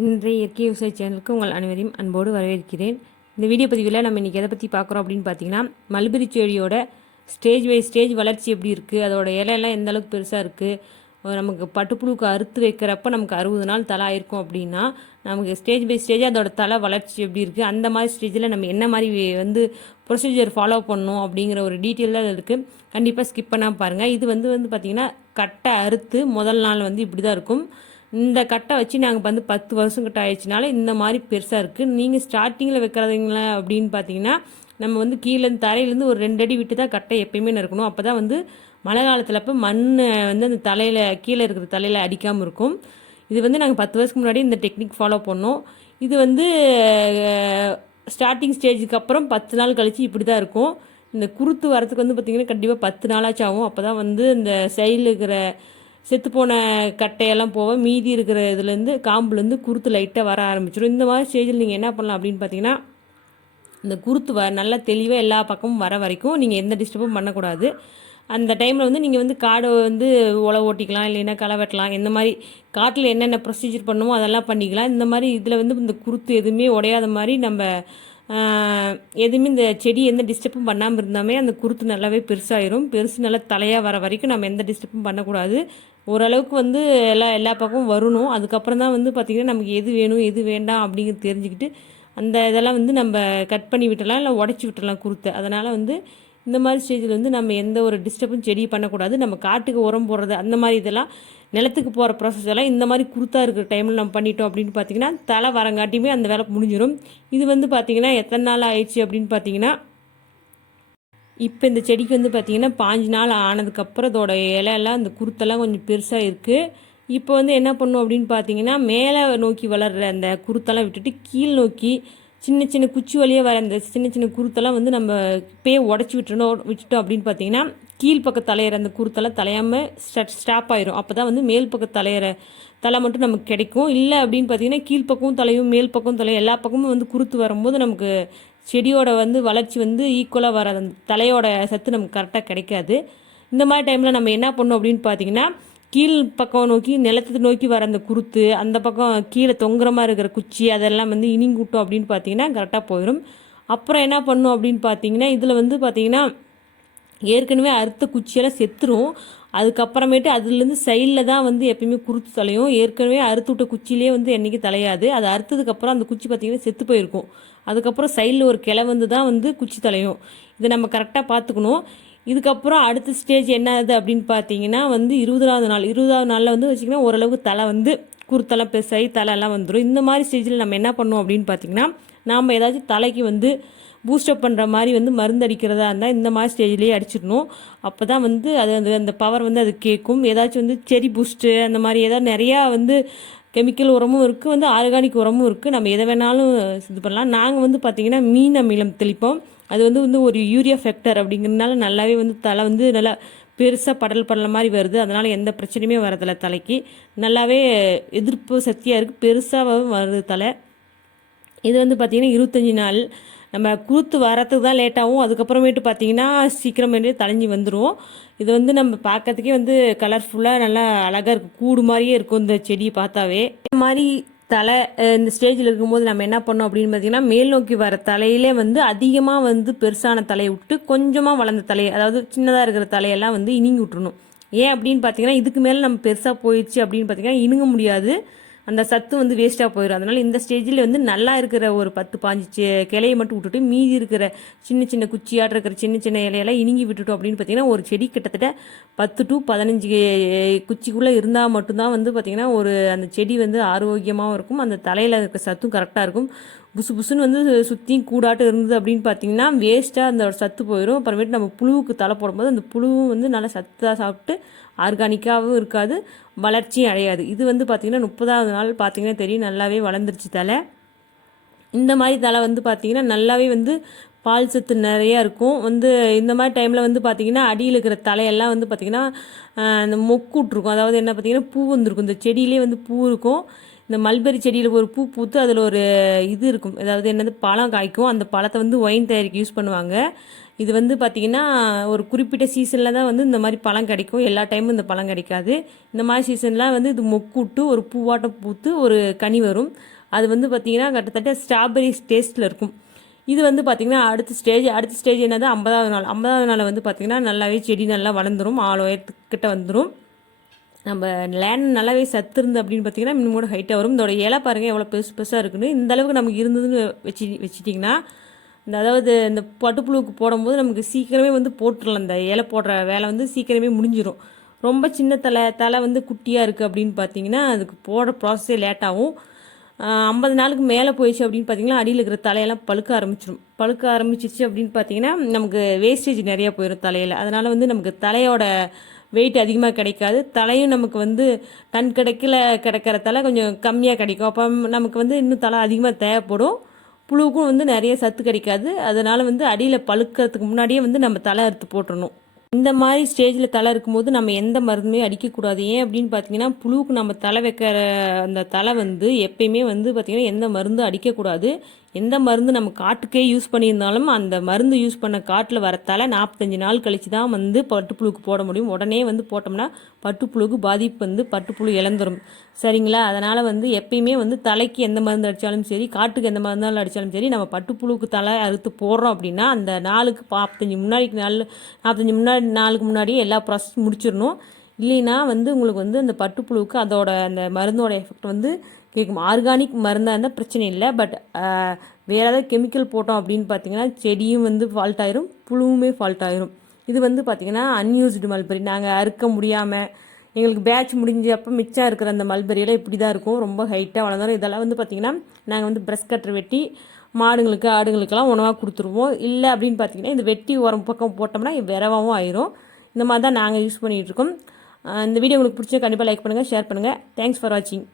இன்றைய இயற்கை விவசாய சேனலுக்கு உங்கள் அனைவரையும் அன்போடு வரவேற்கிறேன். இந்த வீடியோ பதிவில் நம்ம இன்றைக்கி எதை பற்றி பார்க்குறோம் அப்படின்னு பார்த்தீங்கன்னா, மல்பெரி செடியோட ஸ்டேஜ் பை ஸ்டேஜ் வளர்ச்சி எப்படி இருக்குது, அதோட இலையெல்லாம் எந்த அளவுக்கு பெருசாக இருக்குது, நமக்கு பட்டுப்புழுக்கு அறுத்து வைக்கிறப்ப நமக்கு 60 நாள் தலை ஆயிருக்கும் அப்படின்னா, நமக்கு ஸ்டேஜ் பை ஸ்டேஜ் அதோட தலை வளர்ச்சி எப்படி இருக்குது, அந்த மாதிரி ஸ்டேஜில் நம்ம என்ன மாதிரி ப்ரொசீஜர் ஃபாலோ பண்ணணும் அப்படிங்கிற ஒரு டீட்டெயிலாக இருக்குது. கண்டிப்பாக ஸ்கிப் பண்ணாமல் பாருங்கள். இது வந்து பார்த்திங்கன்னா கட்டை அறுத்து முதல் நாள் இப்படி தான் இருக்கும். இந்த கட்டை வச்சு நாங்கள் 10 வருஷம் கிட்ட ஆயிடுச்சுனால இந்த மாதிரி பெருசாக இருக்குது. நீங்கள் ஸ்டார்டிங்கில் வைக்கிறதுங்களா அப்படின்னு பார்த்தீங்கன்னா, நம்ம கீழேருந்து தரையிலேருந்து ஒரு 2 அடி விட்டு தான் கட்டை எப்பயுமே நறுக்கணும். அப்போ தான் மழை காலத்தில் அப்போ மண் அந்த தலையில் கீழே இருக்கிற தலையில் அடிக்காமல் இருக்கும். இது நாங்கள் 10 வருஷத்துக்கு முன்னாடி இந்த டெக்னிக் ஃபாலோ பண்ணோம். இது ஸ்டார்டிங் ஸ்டேஜுக்கு அப்புறம் 10 நாள் கழித்து இப்படி தான் இருக்கும். இந்த குருத்து வரத்துக்கு பார்த்திங்கன்னா கண்டிப்பாக 10 நாளாச்சும் ஆகும். அப்போ தான் இந்த சைடில் இருக்கிற செத்துப்போன கட்டையெல்லாம் போக மீதி இருக்கிற இதுலேருந்து காம்புலேருந்து குருத்து லைட்டாக வர ஆரம்பிச்சிடும். இந்த மாதிரி ஸ்டேஜில் நீங்கள் என்ன பண்ணலாம் அப்படின்னு பார்த்தீங்கன்னா, இந்த குருத்து நல்லா தெளிவாக எல்லா பக்கமும் வர வரைக்கும் நீங்கள் எந்த டிஸ்டர்பும் பண்ணக்கூடாது. அந்த டைமில் நீங்கள் காடை உழவு ஓட்டிக்கலாம், இல்லைன்னா களை வெட்டலாம். இந்த மாதிரி காட்டில் என்னென்ன ப்ரொசீஜர் பண்ணுமோ அதெல்லாம் பண்ணிக்கலாம். இந்த மாதிரி இதில் இந்த குருத்து எதுவுமே உடையாத மாதிரி நம்ம எதுவுமே இந்த செடி எந்த டிஸ்டர்பும் பண்ணாமல் இருந்தாமே அந்த குருத்து நல்லாவே பெருசாகிடும். பெருசு நல்லா தலையாக வர வரைக்கும் நம்ம எந்த டிஸ்டர்பும் பண்ணக்கூடாது. ஓரளவுக்கு எல்லா பக்கமும் வரணும். அதுக்கப்புறம் தான் பார்த்திங்கன்னா நமக்கு எது வேணும் எது வேண்டாம் அப்படிங்கிறது தெரிஞ்சுக்கிட்டு அந்த இதெல்லாம் நம்ம கட் பண்ணி விட்டுடலாம், இல்லை உடச்சி விட்டுடலாம் குருத்தை. அதனால் இந்த மாதிரி ஸ்டேஜில் நம்ம எந்த ஒரு டிஸ்டர்பும் செடி பண்ணக்கூடாது. நம்ம காட்டுக்கு உரம் போடுறது அந்த மாதிரி இதெல்லாம் நிலத்துக்கு போகிற ப்ராசஸ் எல்லாம் இந்த மாதிரி குருத்தாக இருக்கிற டைமில் நம்ம பண்ணிட்டோம் அப்படின்னு பார்த்தீங்கன்னா தலை வரங்காட்டியுமே அந்த வேலை முடிஞ்சிடும். இது பார்த்திங்கன்னா எத்தனை நாள் ஆயிடுச்சு அப்படின்னு பார்த்தீங்கன்னா, இப்போ இந்த செடிக்கு பார்த்திங்கன்னா 5 நாள் ஆனதுக்கப்புறம் அதோட இலையெல்லாம் இந்த குருத்தெல்லாம் கொஞ்சம் பெருசாக இருக்குது. இப்போ என்ன பண்ணும் அப்படின்னு பார்த்தீங்கன்னா, மேலே நோக்கி வளர்கிற அந்த குருத்தெல்லாம் விட்டுட்டு கீழ் நோக்கி சின்ன சின்ன குச்சி வழியாக வர அந்த சின்ன சின்ன குருத்தெல்லாம் நம்ம இப்போயே உடச்சி விட்டுட்டோம் அப்படின்னு பார்த்தீங்கன்னா, கீழ்ப்பக்கம் தலையிற அந்த குருத்தெல்லாம் தலையாமல் ஸ்டாப் ஆயிரும். அப்போ தான் மேல் பக்கம் தலையிற தலை மட்டும் நமக்கு கிடைக்கும். இல்லை அப்படின்னு பார்த்தீங்கன்னா, கீழ்ப்பக்கமும் தலையும் மேல் பக்கம் தலையும் எல்லா பக்கமும் குருத்து வரும்போது நமக்கு செடியோட வளர்ச்சி ஈக்குவலாக வராது. அந்த தலையோட சத்து நமக்கு கரெக்டாக கிடைக்காது. இந்த மாதிரி டைமில் நம்ம என்ன பண்ணோம் அப்படின்னு பார்த்தீங்கன்னா, கீழ் பக்கம் நோக்கி நிலத்தை நோக்கி வர அந்த குருத்து, அந்த பக்கம் கீழே தொங்குற மாதிரி இருக்கிற குச்சி அதெல்லாம் இனிங்கூட்டும் அப்படின்னு பார்த்தீங்கன்னா கரெக்டாக போயிடும். அப்புறம் என்ன பண்ணும் அப்படின்னு பார்த்தீங்கன்னா, இதில் பார்த்தீங்கன்னா ஏற்கனவே அறுத்த குச்சியெல்லாம் செத்துரும். அதுக்கப்புறமேட்டு அதுலேருந்து சைடில் தான் எப்பயுமே குருத்து தலையும். ஏற்கனவே அறுத்து விட்ட குச்சியிலே என்றைக்கு தலையாது. அது அறுத்ததுக்கப்புறம் அந்த குச்சி பார்த்திங்கன்னா செத்து போயிருக்கும். அதுக்கப்புறம் சைடில் ஒரு கிளை தான் குச்சி தலையும். இதை நம்ம கரெக்டாக பார்த்துக்கணும். இதுக்கப்புறம் அடுத்த ஸ்டேஜ் என்னது அப்படின்னு பார்த்தீங்கன்னா 20வது நாள். 20வது நாளில் வச்சிங்கன்னா ஓரளவுக்கு தலை குருத்தெல்லாம் பெருசாகி தலையெல்லாம் வந்துடும். இந்த மாதிரி ஸ்டேஜில் நம்ம என்ன பண்ணோம் அப்படின்னு பார்த்தீங்கன்னா, நாம் ஏதாச்சும் தலைக்கு பூஸ்டப் பண்ணுற மாதிரி மருந்து அடிக்கிறதா இருந்தால் இந்த மாதிரி ஸ்டேஜ்லேயே அடிச்சிடணும். அப்போ தான் அது அந்த பவர் அது கேட்கும். ஏதாச்சும் செரி பூஸ்ட்டு அந்த மாதிரி ஏதாவது நிறையா கெமிக்கல் உரமும் இருக்குது, ஆர்கானிக் உரமும் இருக்குது. நம்ம எதை வேணாலும் இது பண்ணலாம். நாங்கள் பார்த்திங்கன்னா மீன் அமிலம் தெளிப்போம். அது ஒரு யூரியா ஃபேக்டர் அப்படிங்கிறதுனால நல்லாவே தலை நல்லா பெருசாக படல் மாதிரி வருது. அதனால் எந்த பிரச்சனையுமே வரதில்லை. தலைக்கு நல்லாவே எதிர்ப்பு சக்தியாக இருக்குது, பெருசாகவும் வருது தலை. இது பார்த்திங்கன்னா 25 நாள். நம்ம குருத்து வரத்துக்கு தான் லேட்டாகும். அதுக்கப்புறமேட்டு பார்த்திங்கன்னா சீக்கிரமே தலைஞ்சி வந்துடும். இது நம்ம பார்க்கறதுக்கே கலர்ஃபுல்லாக நல்லா அழகாக இருக்குது. கூடு மாதிரியே இருக்கும் இந்த செடியை பார்த்தாவே. இந்த மாதிரி தலை இந்த ஸ்டேஜில் இருக்கும்போது நம்ம என்ன பண்ணோம் அப்படின்னு பார்த்தீங்கன்னா, மேல் நோக்கி வர தலையிலே அதிகமாக பெருசான தலையை விட்டு கொஞ்சமாக வளர்ந்த தலையை, அதாவது சின்னதாக இருக்கிற தலையெல்லாம் இணுங்கி விட்டுறணும். ஏன் அப்படின்னு பார்த்தீங்கன்னா, இதுக்கு மேலே நம்ம பெருசாக போயிடுச்சு அப்படின்னு பார்த்தீங்கன்னா இணுங்க முடியாது, அந்த சத்து வேஸ்ட்டாக போயிடும். அதனால் இந்த ஸ்டேஜில் நல்லா இருக்கிற ஒரு 10-15 கிளையை மட்டும் விட்டுட்டு மீதி இருக்கிற சின்ன சின்ன குச்சியாட்டு இருக்கிற சின்ன சின்ன இலையெல்லாம் இணுங்கி விட்டுட்டோம் அப்படின்னு பார்த்தீங்கன்னா, ஒரு செடி கிட்டத்தட்ட 10 to 15 குச்சிக்குள்ளே இருந்தால் மட்டும்தான் பார்த்திங்கன்னா அந்த செடி ஆரோக்கியமாகவும் இருக்கும். அந்த தலையில் இருக்கிற சத்தும் கரெக்டாக இருக்கும். புசு புசுன்னு சுற்றியும் கூடாட்டு இருந்தது அப்படின்னு பார்த்தீங்கன்னா வேஸ்ட்டாக அந்த சத்து போயிடும். அப்புறமேட்டு நம்ம புழுவுக்கு தலை போடும்போது அந்த புழுவும் நல்லா சத்தாக சாப்பிட்டு ஆர்கானிக்காகவும் இருக்காது, வளர்ச்சியும் அடையாது. இது பார்த்திங்கன்னா 30வது நாள் பார்த்திங்கன்னா தெரியும், நல்லாவே வளர்ந்துருச்சு தலை. இந்த மாதிரி தலை பார்த்திங்கன்னா நல்லாவே பால் சத்து நிறையா இருக்கும். இந்த மாதிரி டைமில் பார்த்திங்கன்னா அடியில் இருக்கிற தலையெல்லாம் பார்த்திங்கன்னா அந்த மொக்கு விட்ருக்கும். அதாவது என்ன பார்த்திங்கன்னா பூ வந்துருக்கும். இந்த செடியிலே பூ இருக்கும். இந்த மல்பெரி செடியில் ஒரு பூ பூத்து அதில் ஒரு இது இருக்கும், அதாவது என்னது பழம் காய்க்கும். அந்த பழத்தை ஒயின் தயாரிக்க யூஸ் பண்ணுவாங்க. இது வந்து பார்த்திங்கன்னா ஒரு குறிப்பிட்ட சீசனில் தான் வந்து இந்த மாதிரி பழம் கிடைக்கும், எல்லா டைமும் இந்த பழம் கிடைக்காது. இந்த மாதிரி சீசன்லாம் வந்து இது மொக்கூட்டு ஒரு பூவாட்டம் பூத்து ஒரு கனி வரும். அது வந்து பார்த்திங்கன்னா கிட்டத்தட்ட ஸ்ட்ராபெரி டேஸ்ட்டில் இருக்கும். இது வந்து பார்த்திங்கன்னா அடுத்த ஸ்டேஜ் என்னது 50வது நாள் வந்து பார்த்திங்கன்னா நல்லாவே செடி நல்லா வளர்ந்துடும், 6 உயரத்துக்கிட்ட வந்துடும். நம்ம லேண்ட் நல்லாவே சத்து இருந்து அப்படின்னு பார்த்தீங்கன்னா இன்னும் கூட ஹைட்டாக வரும். இதோட இலை பாருங்கள் எவ்வளோ பெருசாக இருக்குன்னு. இந்த அளவுக்கு நமக்கு இருந்ததுன்னு வச்சிட்டிங்கன்னா அதாவது இந்த பட்டுப்புழுவுக்கு போடும்போது நமக்கு சீக்கிரமே வந்து போட்டுடலாம். இந்த இலை போடுற வேலை வந்து சீக்கிரமே முடிஞ்சிடும். ரொம்ப சின்ன தலை வந்து குட்டியாக இருக்குது அப்படின்னு பார்த்தீங்கன்னா அதுக்கு போடுற ப்ராசஸே லேட்டாகும். 50 நாளுக்கு மேலே போயிடுச்சு அப்படின்னு பார்த்தீங்கன்னா அடியில் இருக்கிற தலையெல்லாம் பழுக்க ஆரம்பிச்சிருச்சு அப்படின்னு பார்த்தீங்கன்னா நமக்கு வேஸ்டேஜ் நிறையா போயிடும் தலையில். அதனால் வந்து நமக்கு தலையோட வெயிட் அதிகமாக கிடைக்காது. தலையும் நமக்கு வந்து கிடைக்கிற தலை கொஞ்சம் கம்மியாக கிடைக்கும். அப்போ நமக்கு வந்து இன்னும் தலை அதிகமாக தேவைப்படும். புழுவுக்கும் வந்து நிறைய சத்து கிடைக்காது. அதனால் வந்து அடியில் பழுக்கிறதுக்கு முன்னாடியே வந்து நம்ம தலை அறுத்து போட்டுடணும். இந்த மாதிரி ஸ்டேஜில் தலை இருக்கும்போது நம்ம எந்த மருந்துமே அடிக்கக்கூடாது. ஏன் அப்படின்னு பார்த்தீங்கன்னா புழுவுக்கு நம்ம தலை வைக்கிற அந்த தலை வந்து எப்பயுமே வந்து பார்த்திங்கன்னா எந்த மருந்து அடிக்கக்கூடாது. எந்த மருந்து நம்ம காட்டுக்கே யூஸ் பண்ணியிருந்தாலும் அந்த மருந்து யூஸ் பண்ண காட்டில் வர தலை 45 நாள் கழித்து தான் வந்து பட்டுப்புழுக்கு போட முடியும். உடனே வந்து போட்டோம்னா பட்டுப்புழுக்கு பாதிப்பு வந்து பட்டுப்புழு இழந்துடும். சரிங்களா? அதனால் வந்து எப்பயுமே வந்து தலைக்கு எந்த மருந்து அடித்தாலும் சரி, காட்டுக்கு எந்த மருந்தாலும் அடித்தாலும் சரி, நம்ம பட்டுப்புழுக்கு தலை அறுத்து போடுறோம் அப்படின்னா அந்த நாளுக்கு 45 நாளுக்கு முன்னாடியே எல்லா ப்ராசஸ் முடிச்சிடணும். இல்லைன்னா வந்து உங்களுக்கு வந்து அந்த பட்டுப்புழுவுக்கு அதோட அந்த மருந்தோட எஃபெக்ட் வந்து கேட்கும். ஆர்கானிக் மருந்தாக இருந்தால் பிரச்சனை இல்லை. பட் வேறு ஏதாவது கெமிக்கல் போட்டோம் அப்படின்னு பார்த்தீங்கன்னா செடியும் வந்து ஃபால்ட் ஆயிரும், புழுவுமே ஃபால்ட் ஆயிரும். இது வந்து பார்த்திங்கன்னா அன்யூஸ்டு மல்பெரி. நாங்கள் அறுக்க முடியாமல் எங்களுக்கு பேட்ச் முடிஞ்சப்போ மிச்சம் இருக்கிற அந்த மல்பெரியெல்லாம் இப்படி தான் இருக்கும், ரொம்ப ஹைட்டாக வளர்ந்தாலும். இதெல்லாம் வந்து பார்த்திங்கன்னா நாங்கள் வந்து ப்ரெஷ் கட்டர் வெட்டி மாடுங்களுக்கு ஆடுங்களுக்கெல்லாம் உணவாக கொடுத்துருவோம். இல்லை அப்படின்னு பார்த்தீங்கன்னா இந்த வெட்டி உரம் பக்கம் போட்டோம்னா விரவாகவும் ஆயிரும். இந்த மாதிரி தான் நாங்கள் யூஸ் பண்ணிகிட்ருக்கோம். இந்த வீடியோ உங்களுக்கு பிடிச்சா கண்டிப்பாக லைக் பண்ணுங்கள், ஷேர் பண்ணுங்கள். தேங்க்ஸ் ஃபார் வாட்சிங்.